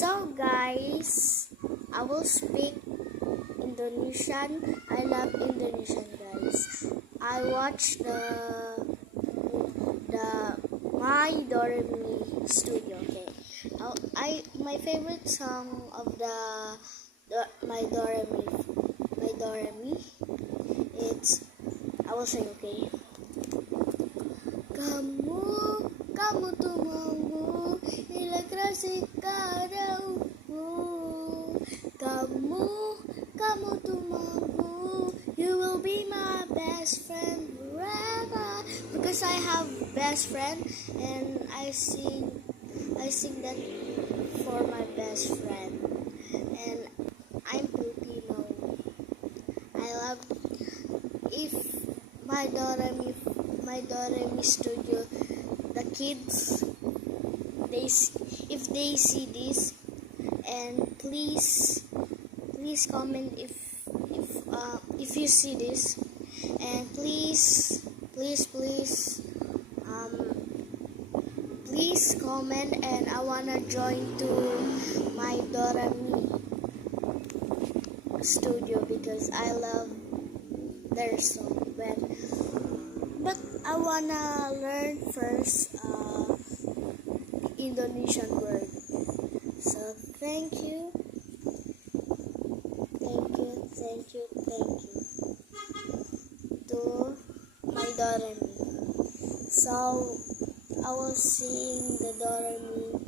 So guys, I will speak Indonesian. I love Indonesian, guys. I watch the My Doremi Studio. Okay, my favorite song of the My Doremi. It's I will sing. Okay. Kamu tumanggu ila krasi kadamu. Kamu tumanggu. You will be my best friend forever. Because I have best friend and I sing that for my best friend. And I'm Filipino. I love if my Doremi Studio, the kids, if they see this, and please comment if you see this, and please comment, and I wanna join to my Doremi Studio because I love their song. But I wanna learn first Indonesian word. So thank you to my Doremi. So I will sing the Doremi.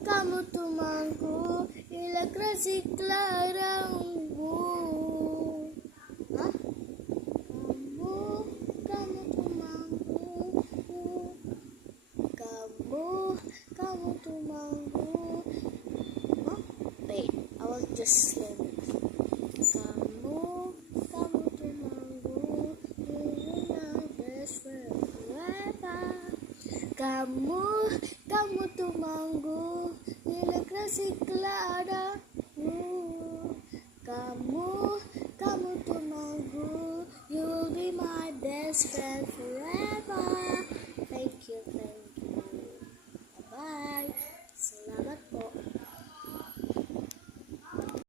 Kamu tumangku ila krasi klarangmu. Kamu tumangku. Kamu tumangku. Wait, I will just sing. Kamu tumangku, you're my best friend forever. Kamu tumanggu, ila krasi keladamu. Kamu tumanggu, you will be my best friend forever.